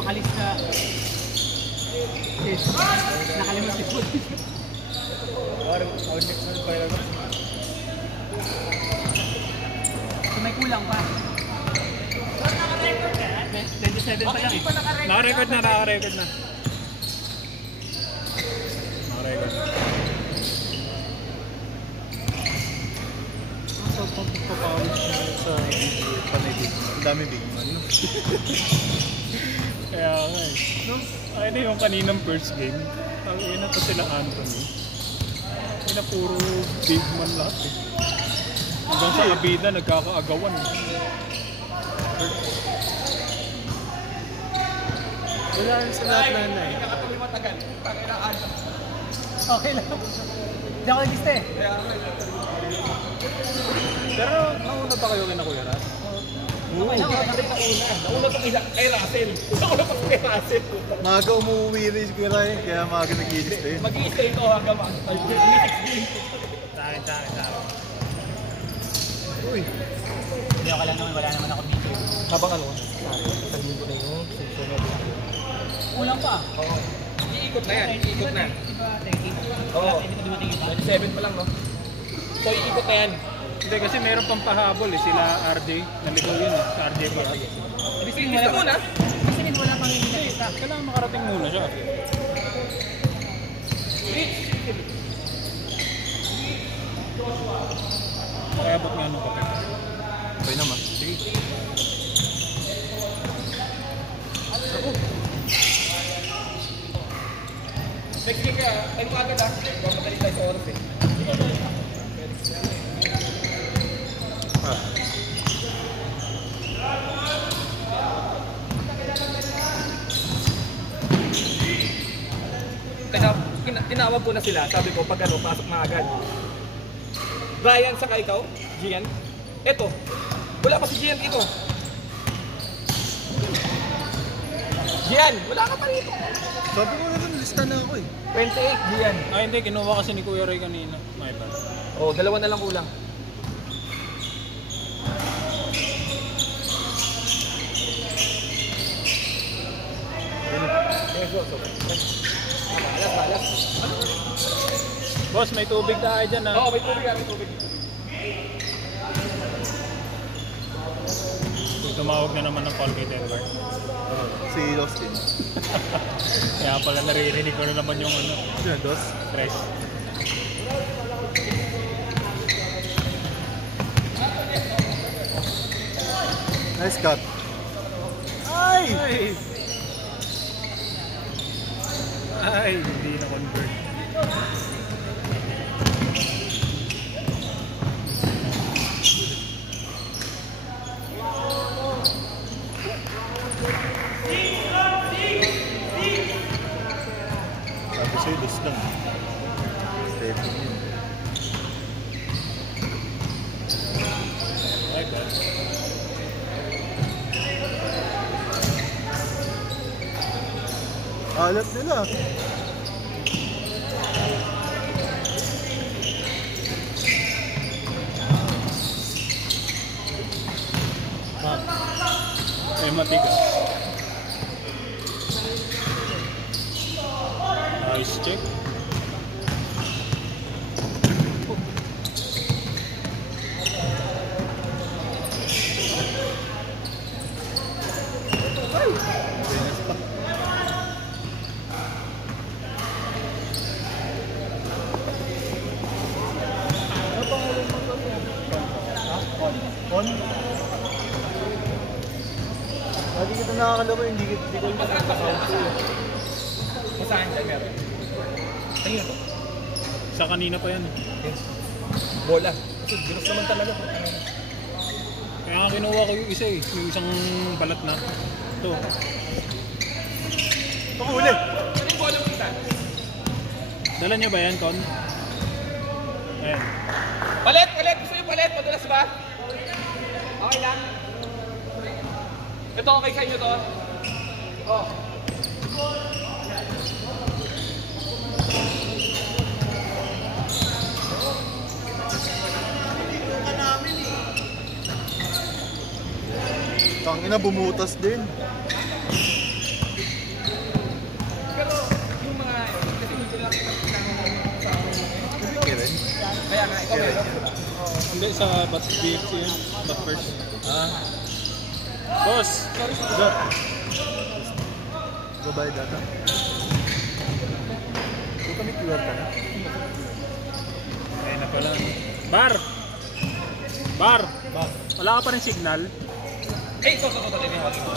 makalis na. Nakalimot si Paul. So may kulang pa. 27 pa lang eh. Naka-record na. Naka-record na. So, pagpapawid siya sa panibig. Ang dami big man, no? Kaya nga eh. No? Ayun na yung kaninang first game. Ang ina pa sila Anthony. Ayun na puro big man lahat eh. Hanggang sa Abida nagkakaagawan eh. Wala rin sa lahat na na eh. Okay lang. Hindi ako nag-iste eh. Pero nauna pa kayo kina Kuya Rat? Okay lang, Nauna pa kay Russell. Nauna pa kay Russell. Maaga umuwi rin si Kuya Ryan, kaya maaga nag-iilis tayo. Mag-i-stay ito hanggang next game. Sa akin. Uy! Hindi ako lang naman, wala naman ako dito. Habang ano? Sabihin ko na yung susunod. Kulang pa. Oo. Iikot na yan. Iikot na. Oo. 27 pa lang, no? So, iikot na yan. Hindi kasi meron pang pahabol eh. Sila RJ. Naligaw yun eh. Sa RJ ko. Isikis ka muna. Kasi wala pang hinihita. Kailangan makarating muna siya. Kaya ba't nga nung kapit? Okay naman. Sige. Next game kaya, ay mo agad ah. Huwag madali tayo sa oras eh. Tinawag ko na sila, sabi ko pag ano, pasok na agad. Brian, saka ikaw, Gian. Eto, wala pa si Gian dito. Gian, wala ka pa rito. Sabi ko naman, lista na ako eh. 28, Gian. Ay hindi, kinuha kasi ni Kuya Ray kanina. My bad. Oh, dalawa na lang kulang. Balas. Boss, may tubig tayo dyan ha. Oo, may tubig. Tumawag na naman ng call kay Denver. Si Austin. Kaya pala naririnig ko na naman yung ano. Sino, Dos? Stress. Nice cut. Ay! Ay, hindi na convert. Sabi sa'yo, dos lang. Stepping yun. Like that. Alat nila. Ay, matigas. Nice check. On? Lagi kita nakakalaro, hindi ko yung Masahan dyan meron. Tingin ko. Sa kanina pa yan. Bola. Kasi ginos naman talaga. Kaya nga kinuha ko yung isa eh. Yung isang balat na. Ito. Pakuli! Ano yung bola mo isa? Dala niya ba yan, Con? Ayan. Palet! Gusto yung palet? Madulas ba? Okay lang. Ito okay sa inyo to? Oh. Tangina, bumutas din. Kaya. Hindi, sa Bat BFC yun. Bat first. Ah, Boss! Dot. Goodbye, data. Puta, may QR ka na. Ayun na pala. Bar! Bar! Wala ka pa rin signal? Eh, ito, yung hawagin mo.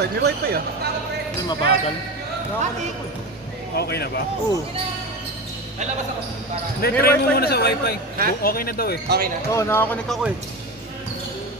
Ay, may wifi ah. Hindi mabagal. Nakakunik ko eh. Okay na ba? Oo. Lalabas ako. Para. Hindi, May try mo wifi muna na, sa try wifi. Ha? Okay na daw eh. Okay na. Oo, nakakunik ako eh.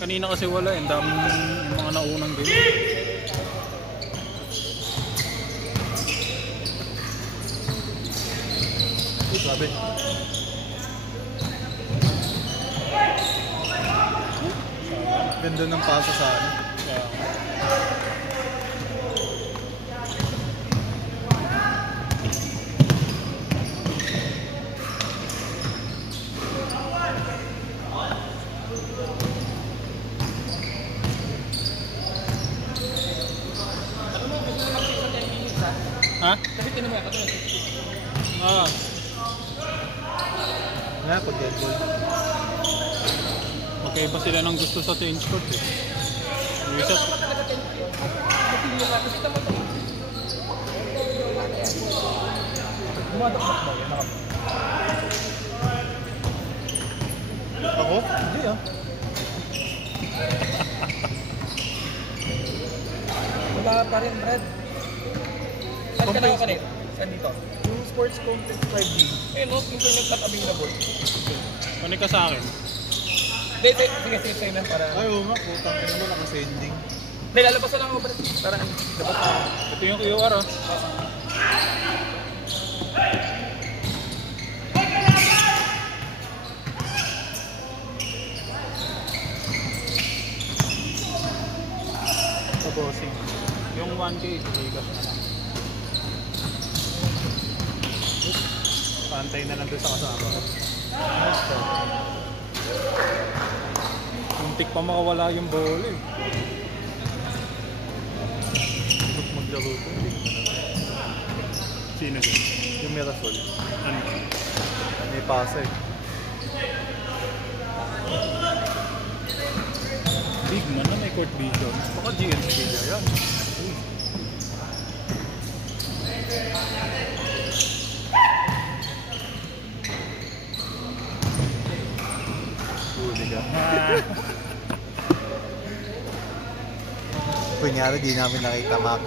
Kanina kasi wala eh. Ang daming yung mga naunang game. Uy, grabe. Ganda ng pasa sa ano. Kaya, ha? Kasi tinan mo yan, katulad. Ah, Nga, pag dead ball. okay ba sila ng gusto sa change court eh? Yung isa, Ako? Hindi ah. Wala pa rin, Brad. Saan ka na kanina? Saan dito? Yung sports complex 5D. Eh, no, internet not available. panik ka sa akin. Hindi, sige, save na para... Ay, oo nga, putang ina mo, nakasending. Hindi, lalabas na lang ako, Brad. Para, dapat na. Ito yung QR ah. Sa bossing. Yung 1K, iligas na lang. Pantay na lang doon sa kasama. Muntik pa makawala yung bola eh. Ba't maglaro ko? Sino yun? Yung Mirasol. Ano? May pasa eh. Big man na may court vision. Baka GNC kaya yan. Huli ka. Kunyari, di namin nakita Mac.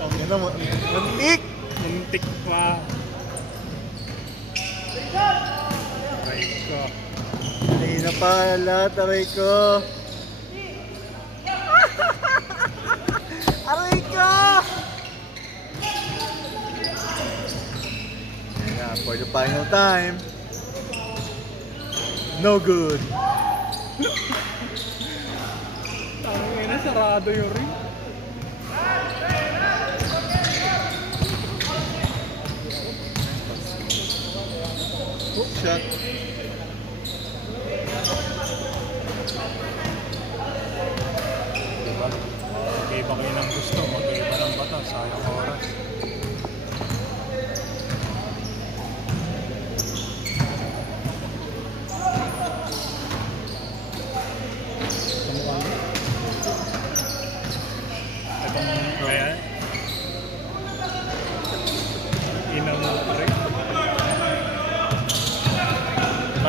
Ang ina mo, muntik! Muntik pa. Aray ko. Kanina pa lahat, aray ko. Aray ko! Yeah, for the final time. No good. Tangin na, sarado yung ring. Hook shot. Diba? Okay, baka yun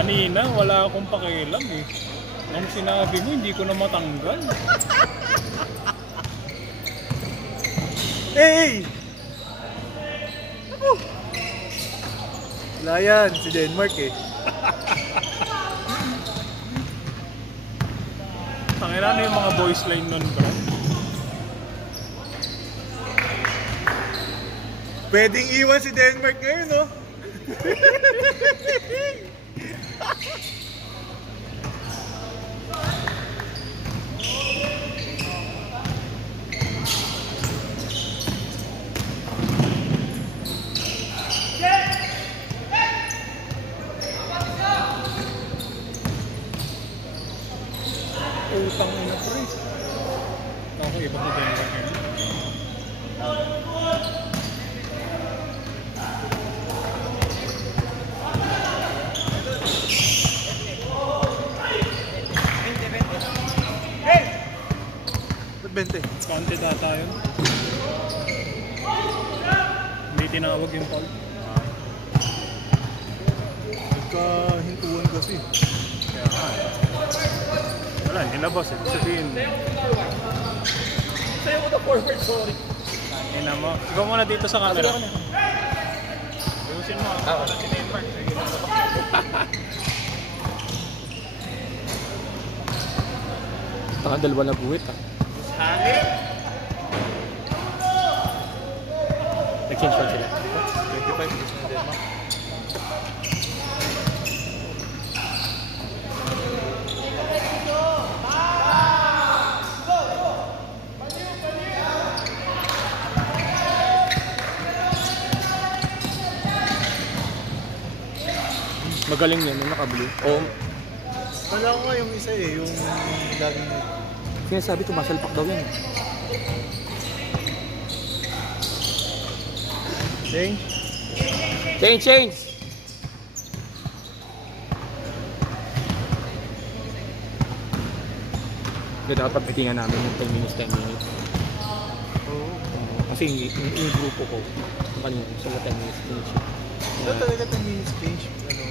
Kanina, wala akong pakialam eh. Nung sinabi mo, hindi ko na matanggal. Hey! Wala yan, si Denmark eh. Tangina na yung mga boys line nun, bro. Pwedeng iwan si Denmark ngayon, no? Utang ina, pre. Ako, iba ko din ngayon. Ba't 20? Counted ata yun. Hindi tinawag yung foul. Nagkahintuan kasi. Kaya nga. Wala, nilabas eh. Sabihin, Sa'yo ko na forward, sorry. ina mo. Ikaw muna dito sa camera. Ayusin mo. Oo. Si Denmark. Sige na. Taka dalawa na buwit ah. Hangin. Nag-change pa sila. 25 minutes na Denmark. Magaling yan, yung naka-blue. Oo. Wala ko nga yung isa eh, yung laging... Sinasabi tumasalpak daw yan. Ding? Change! Kaya dapat pagpitingan namin yung 10 minutes. Oo. Kasi yung grupo ko, yung kanina, sila 10 minutes finish. Wala talaga 10 minutes change. Ano?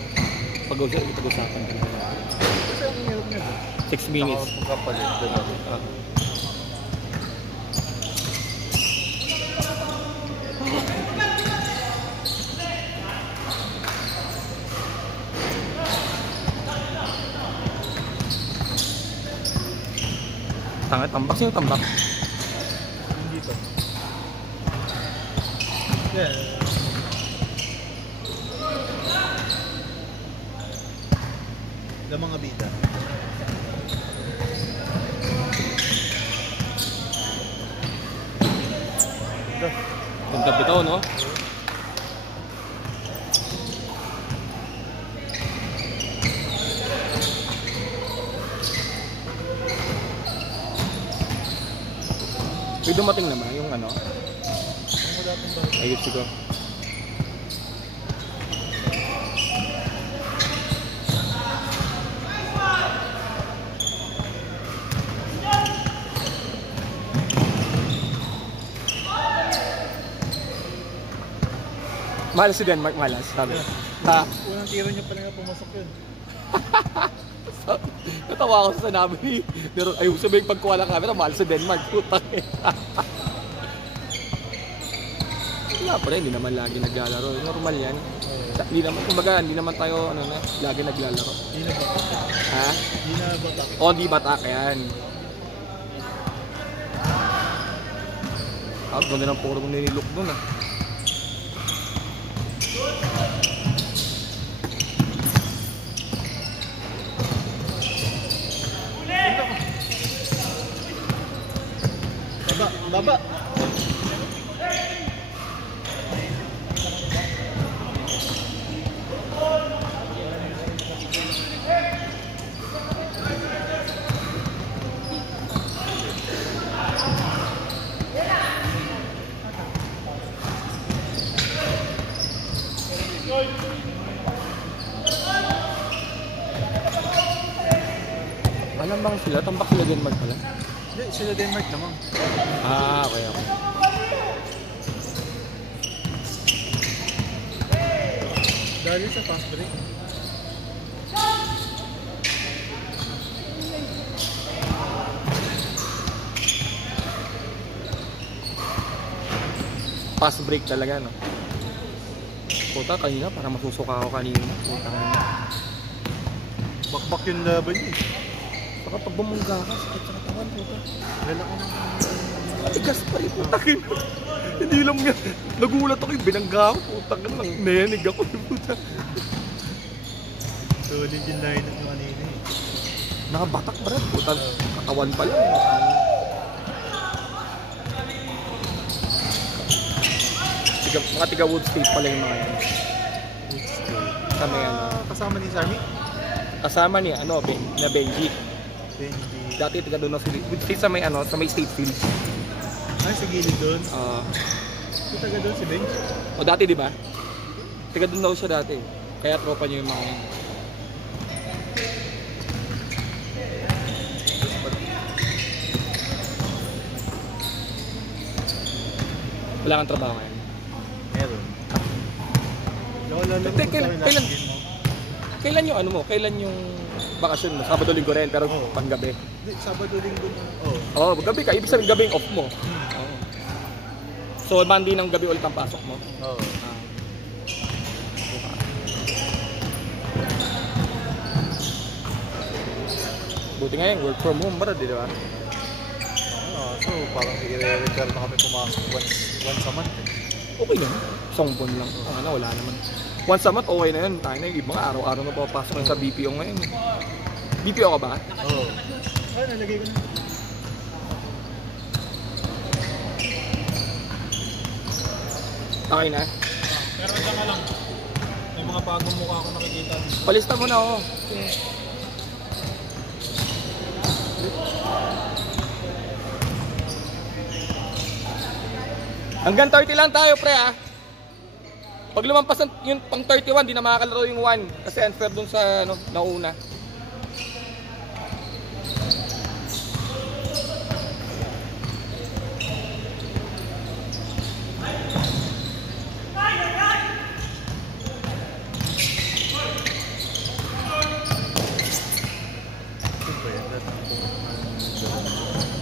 Pag-usapan ka na. Kasi ang hirap niya ba? 6 minutes. Pagkapalit doon ako. Tambak. Sino tambak? Hindi to. Yeah. Na mga bida. Ganda bitaw, no? May dumating naman yung ano. Ayos siguro. Malas si Denmark, malas. Sabi. Ha? Unang tiro niya pa nga pumasok yun. Natawa ako sa sinabi ni pero ayun sabihin pagkuha ng camera, mahal sa Denmark. Putang ina. Wala pa rin, hindi naman lagi naglalaro. Normal yan. Hindi naman, kumbaga, hindi naman tayo ano na, lagi naglalaro. Hindi na batak. Ha? Hindi na batak. O, di batak yan. Ah, ganda ng puro mong nililok dun ah. Baba! Alam bang sila? Tambak sila Denmark pala? Hindi, sila Denmark naman. Ah, okay. Dahil sa fast break. fast break talaga, no? Puta, kanina, parang masusuka ako kanina. Puta nga. Bakbak yung laban niya eh. Baka pag bumungga ka, sakit sa katawan, puta. Lalaki ng... Matigas pa rin, puta. Hindi lang nga. Nagulat ako yung binangga ako, puta. Nayanig ako, puta. Solid yung line-up nyo kanina eh. Nakabatak ba rin, puta. Katawan pa lang. Mga tiga Wood State pala yung mga yan. Sa may ano. Kasama ni Sarmi? Kasama niya, ano, na Benji. Benji. Dati tiga doon sa Wood State sa may ano, sa may State Field. Ay, sa gilid doon. Uh, Taga doon si Benji. O dati, di ba? Tiga doon daw siya dati. Kaya tropa niya yung mga yan. Wala kang trabaho ngayon. Meron. Kailan yung ano mo? Kailan yung bakasyon mo? Sabado linggo rin, pero panggabi. Sabado linggo na. Oo, gabi ka. Ibig sabihin gabi yung off mo. Oo. So, Monday ng gabi ulit ang pasok mo? Oo. Buti nga yung work from home ba, di ba? So, parang i-repair na kami pumasok once a month eh. Okay lang. Isang buwan lang. Wala naman. Once a month, okay na yun. Tayo na yung ibang araw-araw na papasok sa BPO ngayon. BPO ka ba? Oo. Ay, nalagay ko na. Okay na? Pero isa ka lang. May mga bagong mukha ako nakikita. Palista mo na ako. Hanggang 30 lang tayo, pre, ha? Pag lumampas yung pang 31, di na makakalaro yung 1 kasi unfair dun sa ano, nauna.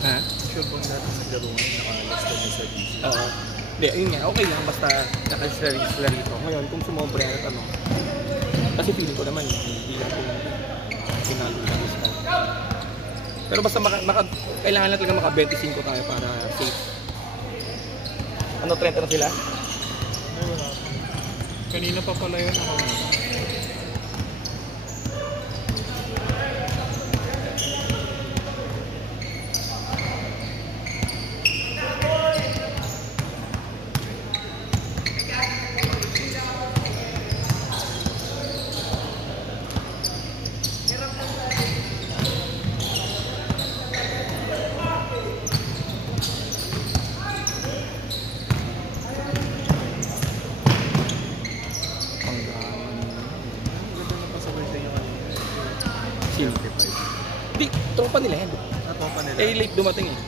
Ha? Sure bang natin naglaro ngayon nakalista niya sa DC? Oo. Hindi, yun nga, okay lang basta nakaregister rito. Ngayon, kung sumobra yan at ano, kasi feeling ko naman, hindi lang kung sinalo na lista. Pero basta kailangan na talaga maka 25 tayo para safe. Ano, 30 na sila? Kanina pa pala yun ako. Hindi, tropa nila yan. Natopa nila. Eh, late dumating eh.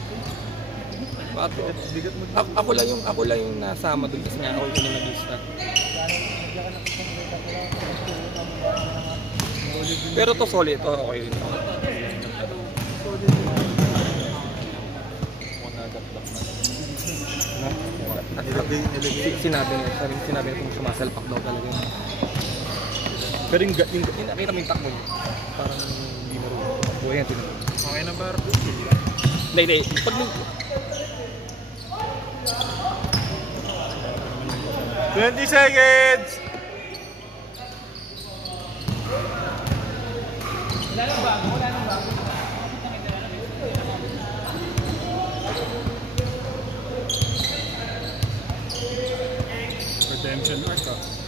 Bato. Bigat mo. Ako lang yung nasama doon kasi nga ako yung nag-lista. Pero to solid, to okay rin. Sinabi niya kung sumasalpak daw talaga yun. Pero yung nakita mo yung takbo niya, parang hindi marunong. Buhay yan, tinanong. Okay na ba? Hindi. Pag 20 seconds! Wala nang bago. Redemption arc ah.